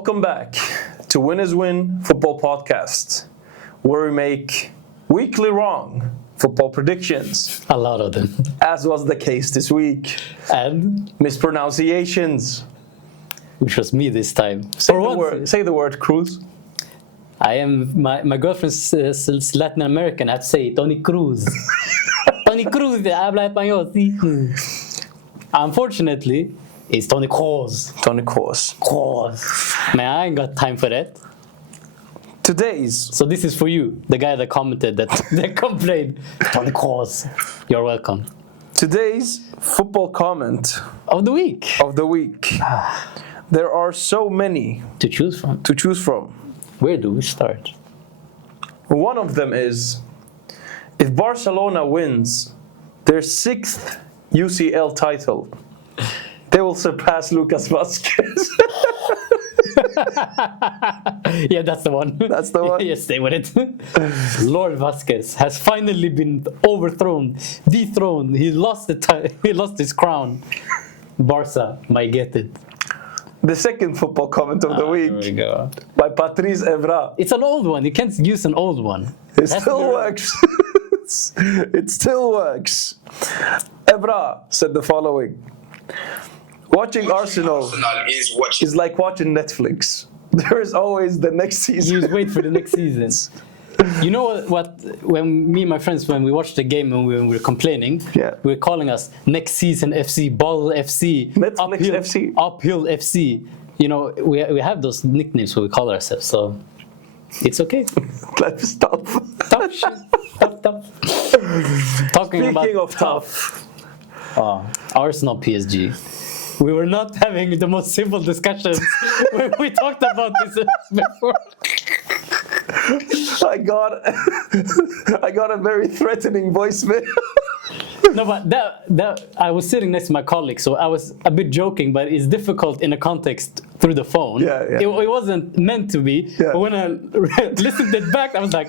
Welcome back to Winners Win Football Podcast, where we make weekly wrong football predictions. A lot of them. As was the case this week. And mispronunciations. which was me this time. Say the word Cruz. I am my girlfriend's Latin American. I have to say Tony Cruz. Tony Cruz, habla español. Sí. Unfortunately, it's Tony Cruz. Tony Cruz. Man, I ain't got time for that. So this is for you, the guy that commented that complained. Tony Cruz, you're welcome. Today's football comment Of the week. There are so many To choose from. Where do we start? One of them is, if Barcelona wins their 6th UCL title, they will surpass Lucas Vázquez. Yeah, that's the one. That's the one? Yes, stay with it. Lord Vázquez has finally been dethroned. He lost his crown. Barça might get it. The second football comment of the week, There we go. by Patrice Evra. It's an old one. You can't use an old one. It still works. It still works. Evra said the following: Watching Arsenal is like watching Netflix. There is always the next season. You just wait for the next season. You know what? When me and my friends, when we watched the game and we were complaining, Yeah. we were calling us next season FC, Ball FC, Netflix FC. Uphill FC. You know, we have those nicknames where we call ourselves, so it's okay. Let's stop. Tough shit. Tough. Talking Speaking about of tough, Arsenal PSG. We were not having the most simple discussions when we talked about this before. I got a very threatening voicemail. No, but that I was sitting next to my colleague, so I was a bit joking, but it's difficult in a context through the phone. Yeah. It wasn't meant to be. Yeah. But when I listened it back, I was like,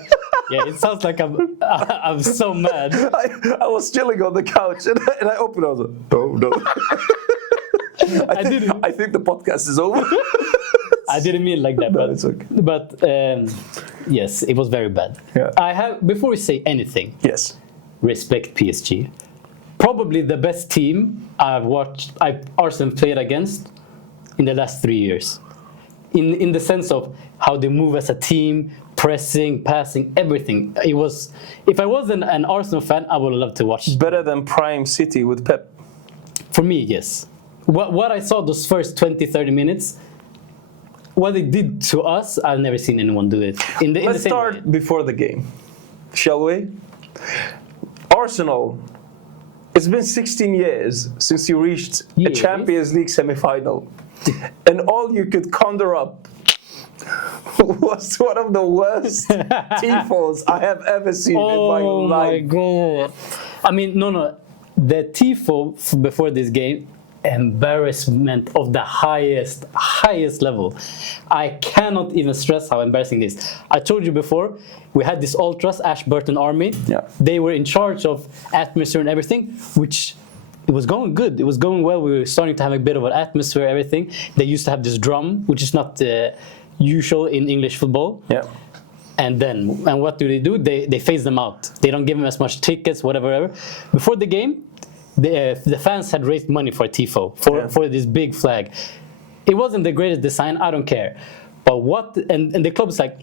yeah, it sounds like I'm so mad. I was chilling on the couch and I opened it. I was like, no. I think the podcast is over. I didn't mean it like that, No, but it's okay. But yes, it was very bad. Yeah. Before we say anything, Yes. respect PSG. Probably the best team Arsenal played against in the last 3 years. In the sense of how they move as a team, pressing, passing, everything. It was. If I wasn't an Arsenal fan, I would love to watch. Better than Prime City with Pep. For me, yes. What I saw those first 20, 30 minutes, what they did to us, I've never seen anyone do it. Let's start before the game, shall we? Arsenal, it's been 16 years since you reached a Champions League semi-final, and all you could conjure up was one of the worst Tifos I have ever seen in my life. Oh my god! I mean, no. The Tifo before this game, embarrassment of the highest level. I cannot even stress how embarrassing this is. I told you before, we had this ultras, Ashburton Army. Yeah. They were in charge of atmosphere and everything, which it was going good. It was going well. We were starting to have a bit of an atmosphere, everything. They used to have this drum, which is not usual in English football. Yeah. And what do? They phase them out. They don't give them as much tickets, whatever. Before the game, the fans had raised money for Tifo, for this big flag. It wasn't the greatest design, I don't care. But and the club is like,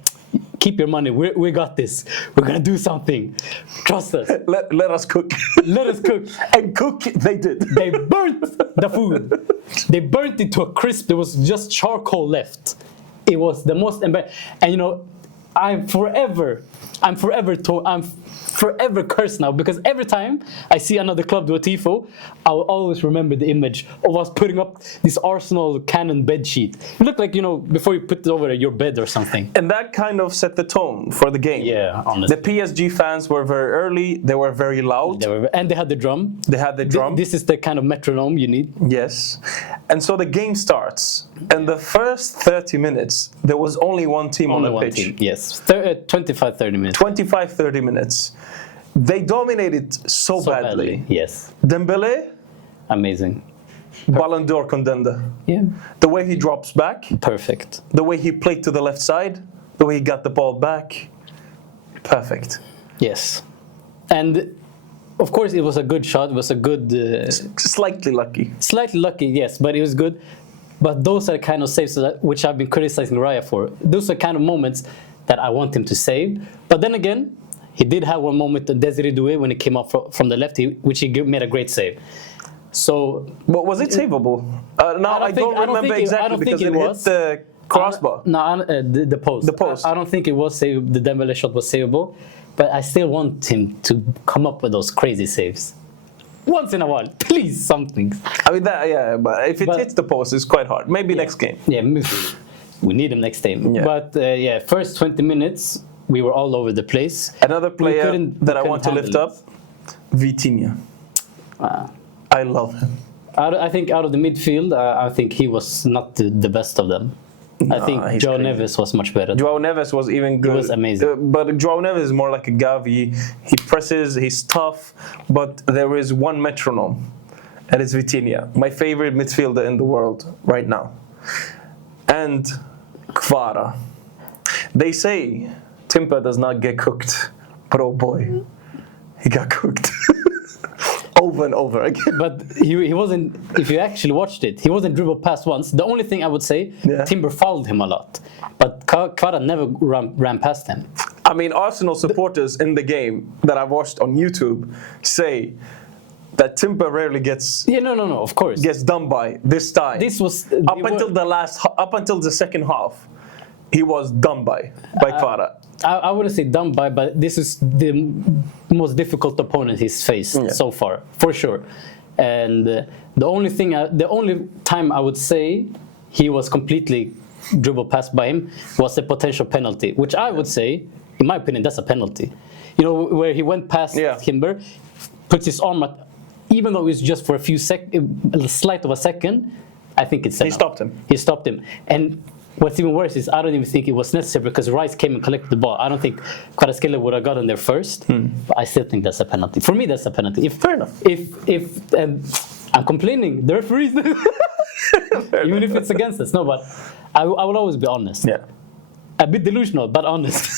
keep your money, we got this. We're going to do something. Trust us. Let us cook. Let us cook. And cook, they did. They burnt the food. They burnt it to a crisp. There was just charcoal left. It was the most embarrassing. And you know, I'm forever cursed now, because every time I see another club do a Tifo, I will always remember the image of us putting up this Arsenal cannon bed sheet. It looked like, you know, before you put it over your bed or something. And that kind of set the tone for the game. Yeah, honestly. The PSG fans were very early, they were very loud. And they had the drum. This is the kind of metronome you need. Yes. And so the game starts. And the first 30 minutes, there was only one team on the pitch. Yes. 25, 30 minutes. 25, 30 minutes. They dominated so badly. Yes. Dembele, Amazing. Ballon d'Or contender. Yeah. The way he drops back, Perfect. the way he played to the left side, the way he got the ball back, perfect. Yes. And of course, it was a good shot. It was a good... Slightly lucky. Slightly lucky, yes, but it was good. But those are the kind of saves which I've been criticizing Raya for. Those are kind of moments that I want him to save. But then again, he did have one moment, Desiree Doué, when he came up from the left, which he made a great save. So... But was it savable? I don't remember exactly because it hit the crossbar. The post. The post. I don't think it was savable. The Dembele shot was savable. But I still want him to come up with those crazy saves. Once in a while, please, something. I mean, but if it hits the post, it's quite hard. Maybe next game. Yeah, we need him next game. Yeah. But first 20 minutes, we were all over the place. Another player that I want to lift up, Vitinha. I love him. I think out of the midfield, I think he was not the best of them. I think João Neves was much better. João Neves was even good. He was amazing. But João Neves is more like a Gavi. He presses, he's tough, but there is one metronome, and it's Vitinha, my favorite midfielder in the world right now. And Kvara. They say Timber does not get cooked, but oh boy, he got cooked. Over and over again. But he wasn't, if you actually watched it, he wasn't dribbled past once. The only thing I would say, Timber fouled him a lot. But Kvara never ran past him. I mean, Arsenal supporters in the game that I've watched on YouTube say that Timber rarely gets... Yeah, no, of course. ...gets done by this time. This was... Up until the second half, he was done by Kvara. I wouldn't say done by, but this is the most difficult opponent he's faced so far, for sure. And the only time I would say he was completely dribbled past by him was a potential penalty, which I would say, in my opinion, that's a penalty. You know, where he went past Timber, puts his arm at, even though it's just for a slight of a second, I think it's enough. He stopped him. And what's even worse is I don't even think it was necessary because Rice came and collected the ball. I don't think Kvaratskhelia would have gotten there first, but I still think that's a penalty. For me, that's a penalty. Fair enough. If I'm complaining, the referees, even if it's against us, no, but I will always be honest. Yeah. A bit delusional, but honest.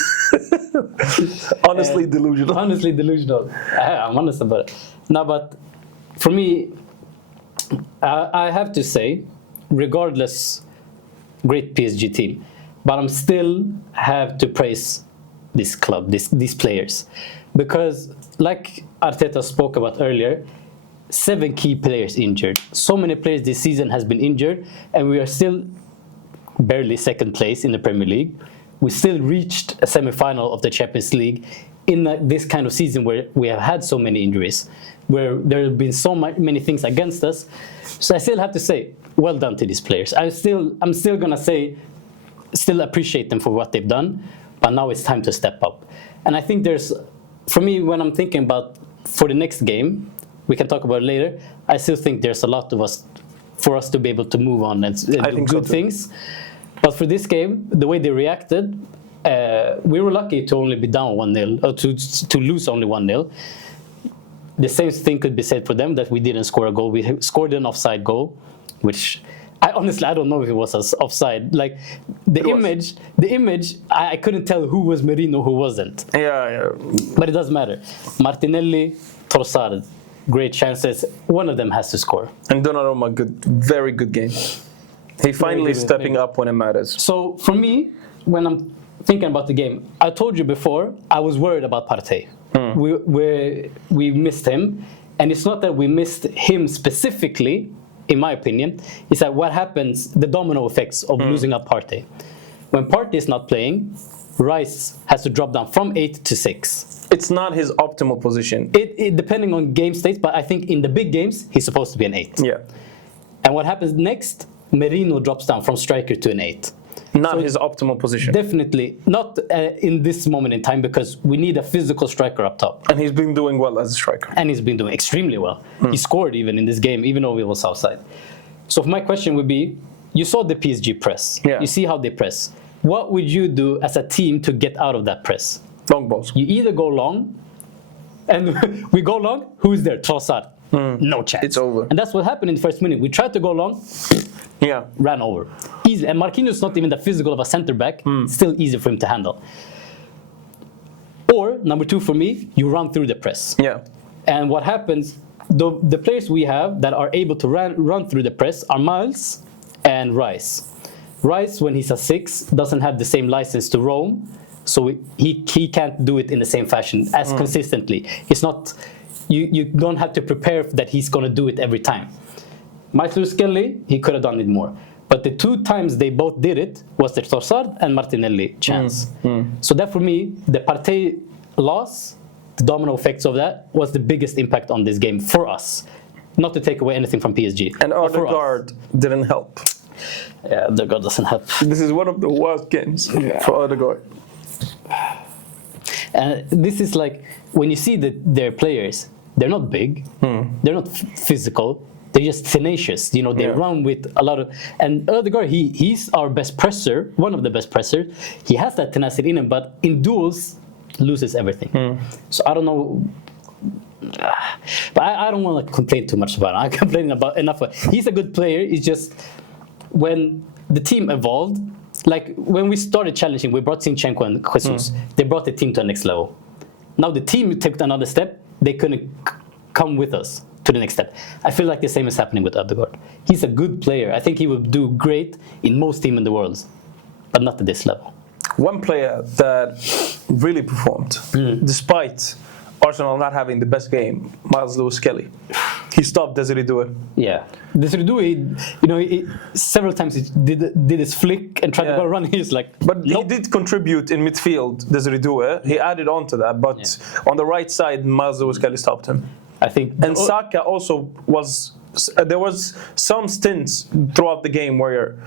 Honestly delusional. Honestly delusional. I'm honest about it. No, but for me, I have to say, regardless, great PSG team, but I'm still have to praise this club, these players, because like Arteta spoke about earlier, 7 key players injured. So many players this season has been injured, and we are still barely second place in the Premier League. We still reached a semi-final of the Champions League in this kind of season where we have had so many injuries, where there have been so many things against us. So I still have to say, well done to these players. I'm still gonna say, still appreciate them for what they've done, but now it's time to step up. And I think for me, when I'm thinking about for the next game, we can talk about it later, I still think there's a lot for us to be able to move on and do good things. But for this game, the way they reacted, we were lucky to only be down 1-0, or to lose only 1-0. The same thing could be said for them, that we didn't score a goal. We scored an offside goal, which I don't know if it was offside. Like the image, I couldn't tell who was Merino, who wasn't. Yeah. But it doesn't matter. Martinelli, Trossard, great chances. One of them has to score. And Donnarumma, very good game. He finally stepping up when it matters. So for me, when I'm thinking about the game, I told you before, I was worried about Partey. We missed him, and it's not that we missed him specifically, in my opinion. It's that what happens, the domino effects of losing up Partey. When Partey is not playing, Rice has to drop down from 8 to 6. It's not his optimal position. It depending on game states, but I think in the big games, he's supposed to be an 8. Yeah. And what happens next? Merino drops down from striker to an 8. Not his optimal position. Definitely not in this moment in time, because we need a physical striker up top. And he's been doing well as a striker. And he's been doing extremely well. He scored even in this game, even though it was outside. So my question would be, you saw the PSG press. Yeah. You see how they press. What would you do as a team to get out of that press? Long balls. You either go long, and we go long, who's there? Trossard. No chance. It's over. And that's what happened in the first minute. We tried to go long, Yeah. ran over. Easy. And Marquinhos not even the physical of a center back. Still easy for him to handle. Or number 2 for me, you run through the press. Yeah. And what happens? The players we have that are able to run through the press are Miles and Rice. Rice, when he's a 6, doesn't have the same license to roam, so he can't do it in the same fashion as consistently. It's not. You don't have to prepare that he's going to do it every time. Miles Kelly, he could have done it more. But the 2 times they both did it was the Trossard and Martinelli chance. So that for me, the Partey loss, the domino effects of that, was the biggest impact on this game for us. Not to take away anything from PSG. And Odegaard didn't help. Yeah, Odegaard doesn't help. This is one of the worst games for Odegaard. And this is like, when you see their players, they're not big, they're not physical, they're just tenacious. You know, they run with a lot of. And Odegaard, he's our best presser, one of the best pressers. He has that tenacity in him, but in duels, loses everything. So I don't know. But I don't want to complain too much about him. I'm complaining about enough. He's a good player. It's just when the team evolved, like when we started challenging, we brought Zinchenko and Jesus. They brought the team to the next level. Now the team took another step. They couldn't come with us to the next step. I feel like the same is happening with Odegaard. He's a good player. I think he will do great in most teams in the world, but not at this level. One player that really performed, despite Arsenal not having the best game, Miles Lewis-Kelly. He stopped Desiree Doué. Yeah, Desiree Doué, several times he did his flick and tried to go run. He's like, but nope. He did contribute in midfield, Desiree Doué. He added on to that, but on the right side, Miles Lewis-Kelly stopped him. I think, and Saka also was. There was some stints throughout the game where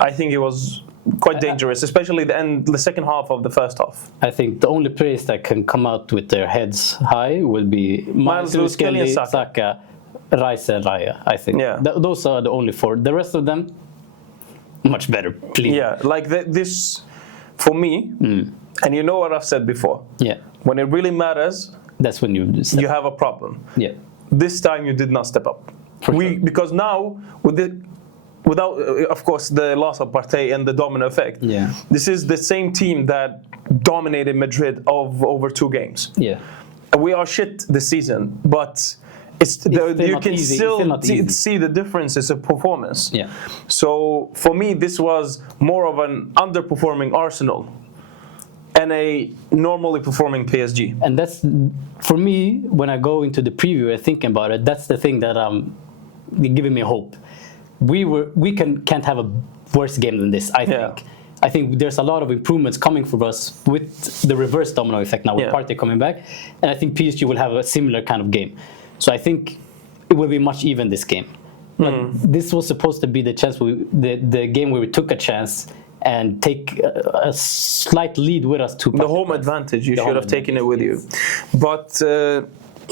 I think it was quite dangerous, especially the second half of the first half. I think the only players that can come out with their heads high will be Miles Lewis-Kelly, and Saka, Rice and Raya, I think. Yeah. Those are the only 4. The rest of them, much better, please. Yeah, like this, for me, and you know what I've said before. Yeah. When it really matters, that's when you have a problem. Yeah. This time you did not step up. Sure. Because now, without, of course, the loss of Partey and the domino effect, this is the same team that dominated Madrid over 2 games. Yeah. We are shit this season, but you can still see the differences of performance. Yeah. So for me, this was more of an underperforming Arsenal and a normally performing PSG. And that's, for me, when I go into the preview and thinking about it, that's the thing that giving me hope. We can't have a worse game than this, I think. I think there's a lot of improvements coming for us with the reverse domino effect now, with Partey coming back. And I think PSG will have a similar kind of game. So I think it will be much even this game. But this was supposed to be the chance, the game where we took a chance and take a slight lead with us to the home advantage. You should have taken it with you. But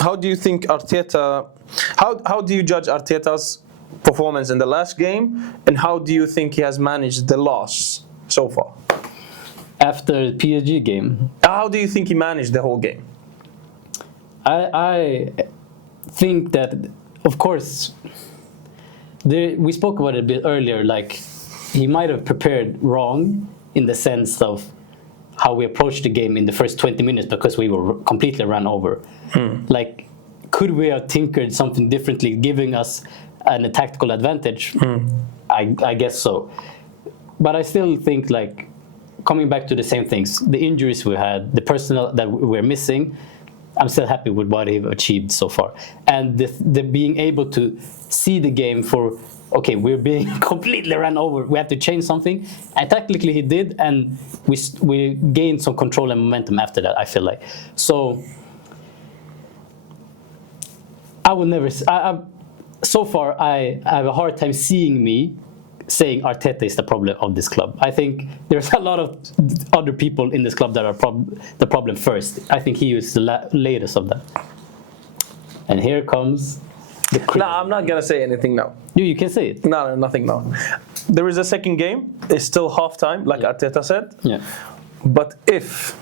how do you think Arteta? How do you judge Arteta's performance in the last game, and how do you think he has managed the loss so far? After the PSG game, how do you think he managed the whole game? I think that, of course, we spoke about it a bit earlier. Like, he might have prepared wrong in the sense of how we approached the game in the first 20 minutes because we were completely run over. Like, could we have tinkered something differently, giving us a tactical advantage? I guess so. But I still think, like, coming back to the same things, the injuries we had, the personnel that we're missing, I'm still happy with what he's achieved so far. And the being able to see the game for, okay, we're being completely run over, we have to change something. And technically he did, and we gained some control and momentum after that, I feel like. So I will never, so far I have a hard time seeing me saying Arteta is the problem of this club. I think there's a lot of other people in this club that are the problem first. I think he is the latest of that. And here comes the criticism. No, I'm not going to say anything now. You can say it. No, nothing now. There is a second game. It's still half-time, like Arteta said. Yeah. But it's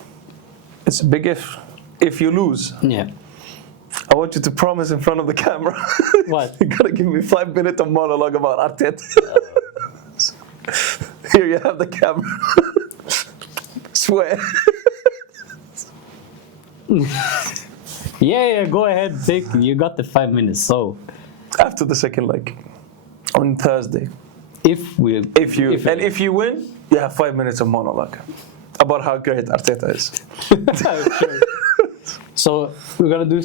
a big if you lose, I want you to promise in front of the camera. What? You gotta give me 5 minutes of monologue about Arteta. Here you have the camera. Swear. Yeah, go ahead, take. You got the 5 minutes. So After the second leg, on Thursday, if you win, you have 5 minutes of monologue about how great Arteta is. Sure. So we're gonna do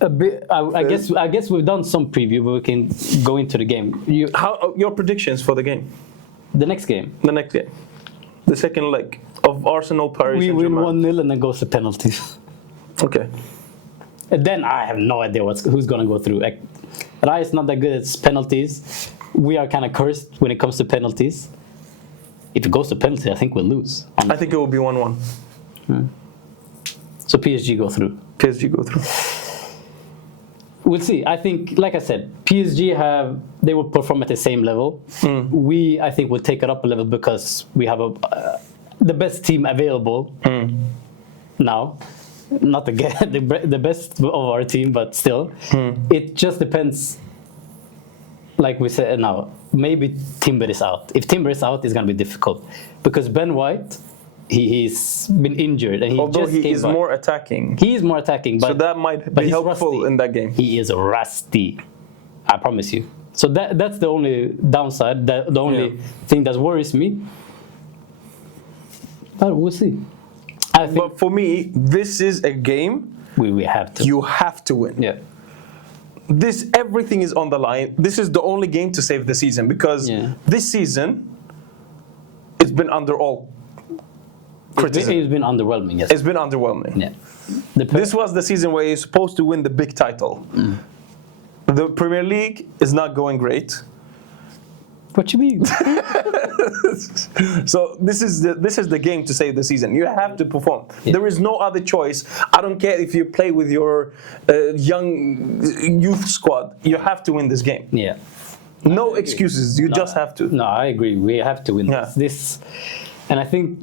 a bit. I guess we've done some preview, but we can go into the game. Your predictions for the game? The next game. The next game, the second leg of Arsenal Paris. We win Saint-Germain. 1-0 and then goes to penalties. Okay. And then I have no idea who's gonna go through. Rai is not that good at penalties. We are kind of cursed when it comes to penalties. If it goes to penalty, I think we'll lose. Honestly. I think it will be 1-1. So PSG go through. PSG go through. We'll see. I think, like I said, PSG they will perform at the same level. We, I think, will take it up a level because we have the best team available now. Not the best of our team, but still. It just depends. Like we said now, maybe Timber is out. If Timber is out, it's going to be difficult because Ben White, he's been injured and Although he is more attacking. He is more attacking, but so that might be helpful rusty. in that game. He is rusty, I promise you. So that's the only downside, the only thing that worries me. But we'll see. But for me, this is a game we have to. You have to win. Yeah. Everything is on the line. This is the only game to save the season because this season it's been under all criticism. It's been underwhelming. Yes. It's been underwhelming. Yeah. This was the season where you're supposed to win the big title. The Premier League is not going great. What you mean? So this is the game to save the season. You have to perform. There is no other choice. I don't care if you play with your young youth squad. You have to win this game. Yeah. No excuses. You just have to. No, I agree. We have to win this. And I think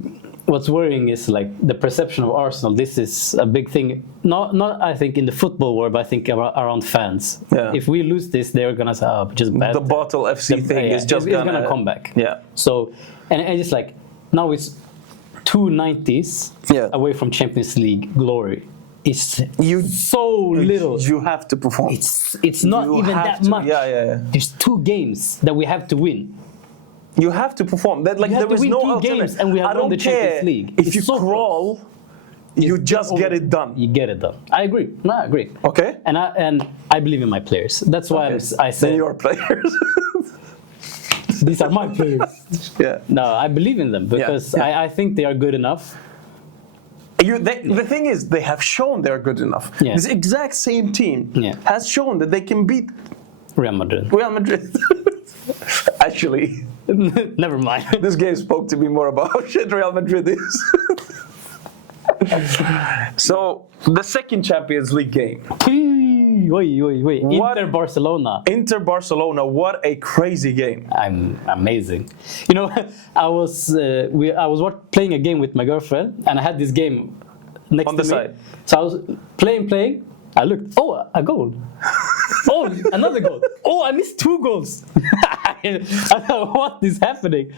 what's worrying is like the perception of Arsenal. This is a big thing. Not I think in the football world, but I think around fans. Yeah. If we lose this, they're gonna say, "Oh, just bad." The Bottle FC thing is just gonna come back. Yeah. So and it's like now it's 290s away from Champions League glory. It's so little. You have to perform. It's not even that much. Yeah. There's 2 games that we have to win. You have to perform. That there is no 2 games and we have won the Champions League. If you crawl, you just get it done. You get it done. I agree. No, I agree. Okay. And I believe in my players. That's why I said. Then your players. These are my players. Yeah. No, I believe in them because I think they are good enough. The thing is, they have shown they're good enough. Yeah. This exact same team has shown that they can beat Real Madrid. Actually, never mind. This game spoke to me more about how shit Real Madrid is. So, the second Champions League game. Wait. Inter Barcelona, what a crazy game. Amazing. You know, I was playing a game with my girlfriend and I had this game next on to the me. side. So I was playing. I looked, a goal. Oh, another goal. Oh, I missed 2 goals. I don't know what is happening.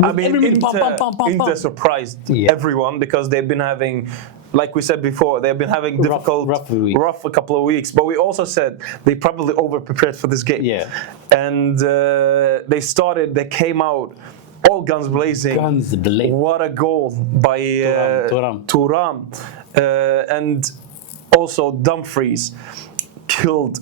I mean, Inter surprised everyone because they've been having, like we said before, they've been having difficult, rough a couple of weeks. But we also said they probably over-prepared for this game. Yeah. And they came out all guns blazing. What a goal by Thuram. And also Dumfries killed.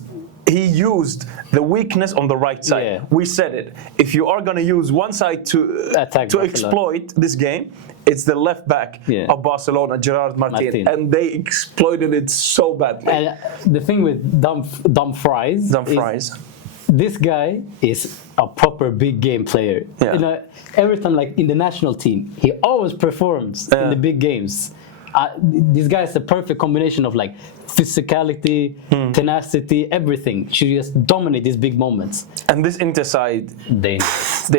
He used the weakness on the right side. Yeah. We said it. If you are going to use one side to exploit this game, it's the left back of Barcelona, Gerard Martin. And they exploited it so badly. And the thing with Dumfries, this guy is a proper big game player. Yeah. You know, every time, like in the national team, he always performs in the big games. This guy is the perfect combination of like physicality, tenacity, everything. She just dominate these big moments. And this Inter side, they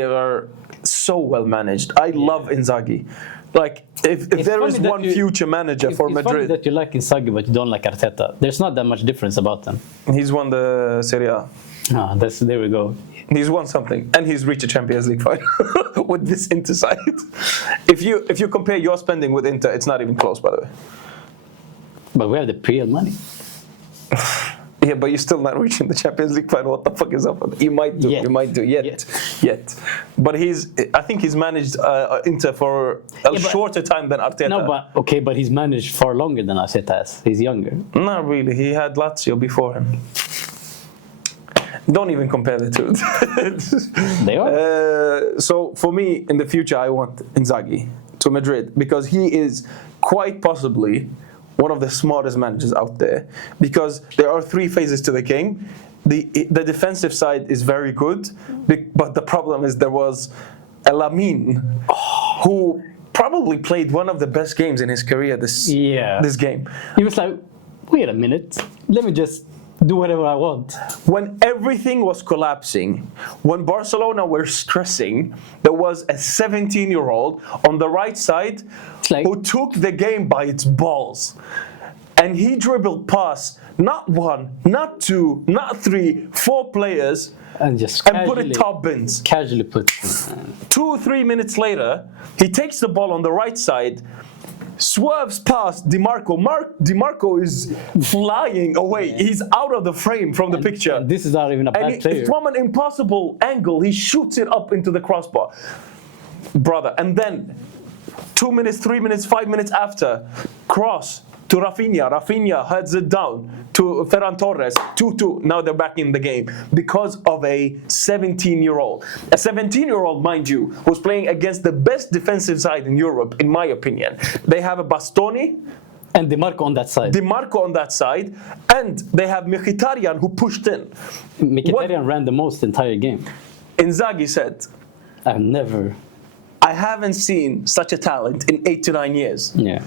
are so well managed. I love Inzaghi. Like, if there funny is that one you- future manager for It's funny Madrid, that you like Inzaghi, but you don't like Arteta. There's not that much difference about them. he's won the Serie A. There we go. He's won something, and he's reached a Champions League final with this Inter side. If you compare your spending with Inter, it's not even close, by the way. But we have the real money. Yeah, but you're still not reaching the Champions League final. What the fuck is up with that? You might do. Yet. You might do. Yet. But I think he's managed Inter for a shorter time than Arteta. No, but he's managed far longer than Arteta has. He's younger. Not really. He had Lazio before him. Don't even compare the two. They are. So for me, in the future, I want Inzaghi to Madrid because he is quite possibly one of the smartest managers out there. Because there are three phases to the game. The defensive side is very good, but the problem is there was a Lamine who probably played one of the best games in his career this game. He was like, wait a minute, let me just do whatever I want. When everything was collapsing, when Barcelona were stressing, there was a 17-year-old on the right side who took the game by its balls. And he dribbled past not one, not two, not three, 4 players And just put it top bins. Casually put. 2 or 3 minutes later, he takes the ball on the right side, swerves past DiMarco. DiMarco is flying away. He's out of the frame from the picture. And this is not even a bad player. From an impossible angle, he shoots it up into the crossbar. Brother. And then 2 minutes, 3 minutes, 5 minutes after, cross to Rafinha. Rafinha heads it down to Ferran Torres. 2-2. Now they're back in the game because of a 17-year-old. A 17-year-old, mind you, who's playing against the best defensive side in Europe, in my opinion. They have a Bastoni. And DiMarco on that side. DiMarco on that side. And they have Mkhitaryan who pushed in. Mkhitaryan ran the most entire game. Inzaghi said, I haven't seen such a talent in 8 to 9 years. Yeah.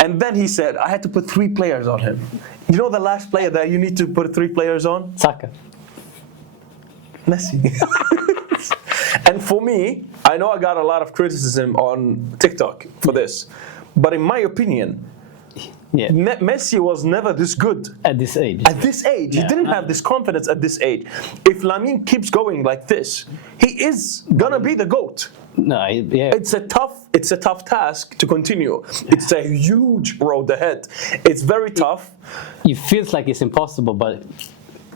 And then he said, I had to put 3 players on him. You know the last player that you need to put 3 players on? Saka. Messi. And for me, I know I got a lot of criticism on TikTok for this. But in my opinion, Messi was never this good. At this age. At this age. He didn't have this confidence at this age. If Lamine keeps going like this, he is going to be the GOAT. It's a tough task to continue. It's a huge road ahead. It's very tough. It feels like it's impossible, but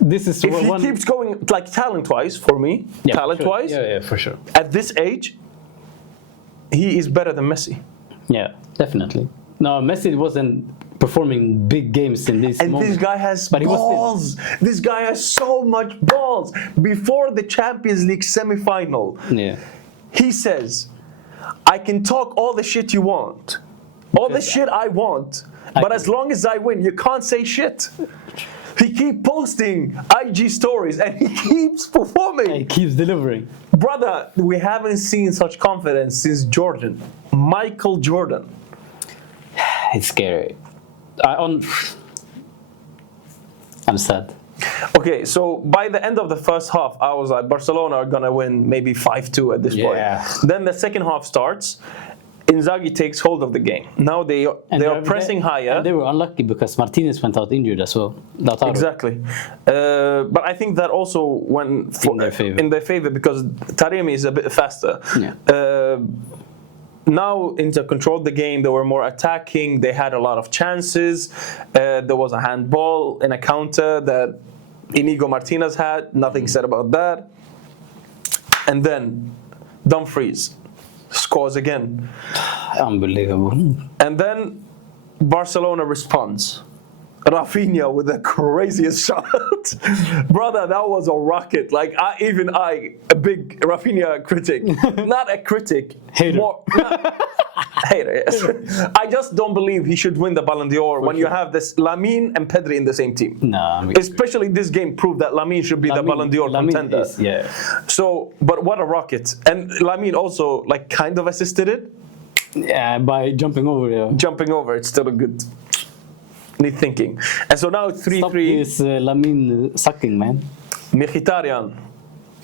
this is if he keeps going, like talent-wise, for me, talent-wise, for sure. At this age, he is better than Messi. Yeah, definitely. No, Messi wasn't performing big games in this moment. And this guy has balls. This guy has so much balls. Before the Champions League semi-final, he says, I can talk all the shit you want. All the shit I want. But as long as I win, you can't say shit. He keeps posting IG stories and he keeps performing. He keeps delivering. Brother, we haven't seen such confidence since Jordan. Michael Jordan. It's scary. I'm sad. Okay, so by the end of the first half, I was like, Barcelona are going to win maybe 5-2 at this point. Then the second half starts. Inzaghi takes hold of the game. Now they are pressing higher. And they were unlucky because Martinez went out injured as well. Exactly. But I think that also went in their favor because Taremi is a bit faster. Now Inter controlled the game. They were more attacking. They had a lot of chances. There was a handball in a counter that Inigo Martinez had. Nothing said about that. And then Dumfries scores again. Unbelievable. And then Barcelona responds. Rafinha with the craziest shot. Brother, that was a rocket. Like, I, a big Rafinha critic, not a critic. Hater. Hater, yes. I just don't believe he should win the Ballon d'Or when you have this Lamine and Pedri in the same team. Especially this game proved that Lamine should be the Ballon d'Or contender. So, but what a rocket. And Lamine also, like, kind of assisted it. Yeah, by jumping over. Jumping over, it's still a good... Neat thinking. And so now it's 3-3. Stop this Lamine sucking, man. Mkhitaryan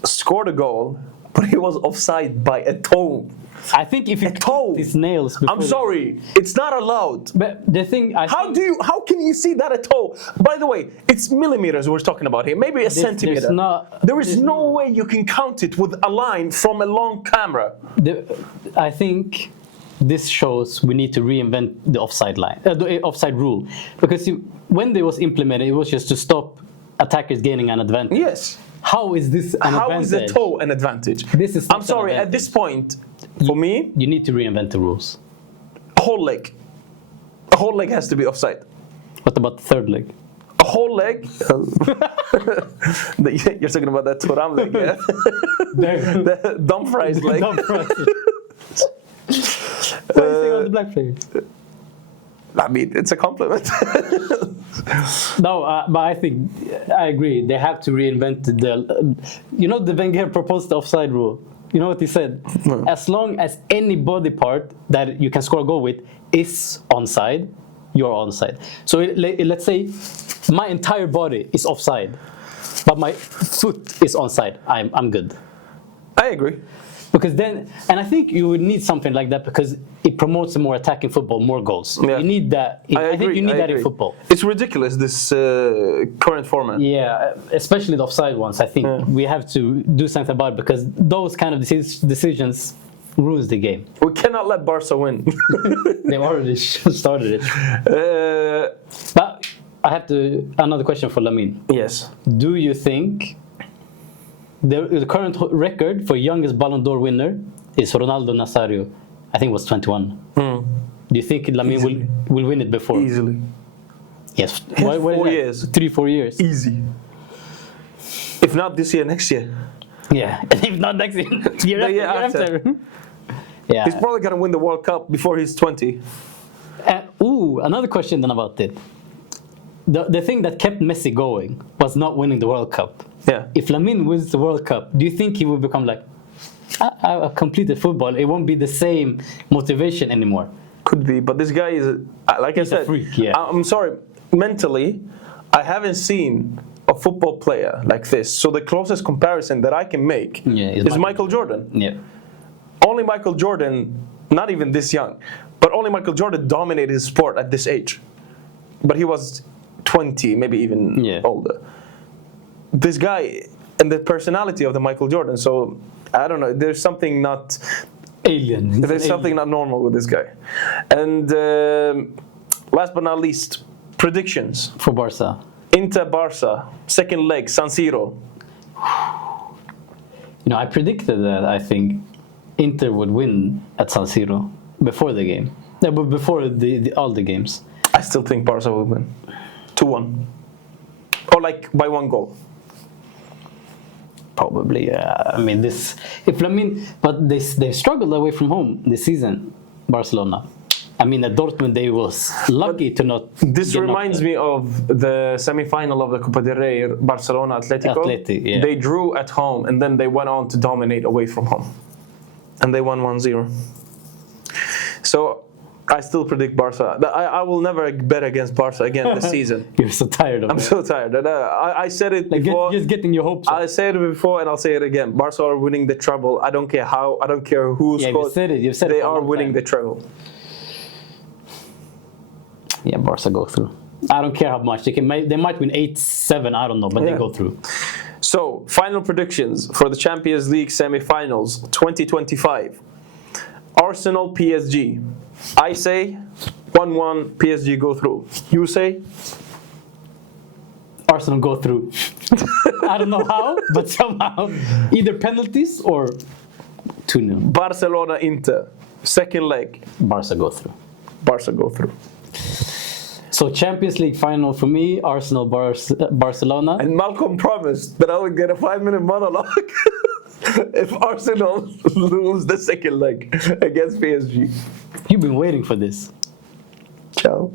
scored a goal, but he was offside by a toe. I think if you toe. these nails, I'm sorry, it's not allowed. But the thing, How can you see that a toe? By the way, it's millimeters we're talking about here, maybe a centimeter. There is no way you can count it with a line from a long camera. I think this shows we need to reinvent the offside line, the offside rule, because when it was implemented, it was just to stop attackers gaining an advantage. Yes. How is this an advantage? How is the toe an advantage? This is. I'm sorry. At this point, for me, you need to reinvent the rules. A whole leg. A whole leg has to be offside. What about the third leg? A whole leg. You're talking about that Thuram leg, yeah? The Dumfries leg. What do you think on the black players? I mean, it's a compliment. No, but I think I agree. They have to reinvent the Wenger proposed the offside rule. You know what he said? As long as any body part that you can score a goal with is onside, you're onside. So let's say my entire body is offside, but my foot is onside. I'm good. I agree. Because then, and I think you would need something like that because it promotes a more attacking football, more goals. Yeah. You need that. I think you need that in football. It's ridiculous, this current format. Yeah, especially the offside ones. I think we have to do something about it because those kind of decisions ruins the game. We cannot let Barca win. They've already started it. But I have another question for Lamine. Yes. Do you think the current record for youngest Ballon d'Or winner is Ronaldo Nazario? I think it was 21. Do you think Lamine will win it before? Easily. Yes. 4 years. 3-4 years. Easy. If not this year, next year. Yeah. If not next year, year after. Yeah. He's probably going to win the World Cup before he's 20. Another question then about it. The thing that kept Messi going was not winning the World Cup. Yeah. If Lamine wins the World Cup, do you think he will become like, I've completed football? It won't be the same motivation anymore. Could be, but this guy is, like I said, a freak, yeah. I'm sorry, mentally, I haven't seen a football player like this. So the closest comparison that I can make is Michael Jordan. Yeah. Only Michael Jordan, not even this young, but only Michael Jordan dominated his sport at this age. But he was 20, maybe even older. This guy and the personality of the Michael Jordan. So I don't know. There's something not alien. There's something not normal with this guy. And last but not least, predictions for Barca. Inter Barça, second leg, San Siro. I predicted that I think Inter would win at San Siro before the game. Yeah, but before all the games. I still think Barca will win. 2-1. Or like by 1 goal. Probably, yeah. I mean, but they struggled away from home this season, Barcelona. I mean, at Dortmund, they was lucky to not. This reminds me of the semi-final of the Copa del Rey, Barcelona Atletico. Yeah. They drew at home, and then they went on to dominate away from home, and they won 1-0. So I still predict Barca. I will never bet against Barca again this season. You're so tired of it. I'm so tired. I said it before. Just getting your hopes up. I said it before and I'll say it again. Barca are winning the treble. I don't care how. I don't care who scores. You've said it. They are winning the treble. Yeah, Barca go through. I don't care how much. They might win 8-7, I don't know, but they go through. So, final predictions for the Champions League semi-finals 2025. Arsenal PSG. I say 1-1 PSG go through. You say? Arsenal go through. I don't know how, but somehow. Either penalties or 2-0. Barcelona Inter. Second leg. Barca go through. Barca go through. So Champions League final for me, Arsenal Barcelona. And Malcolm promised that I would get a 5-minute monologue if Arsenal lose the second leg against PSG. You've been waiting for this. Ciao.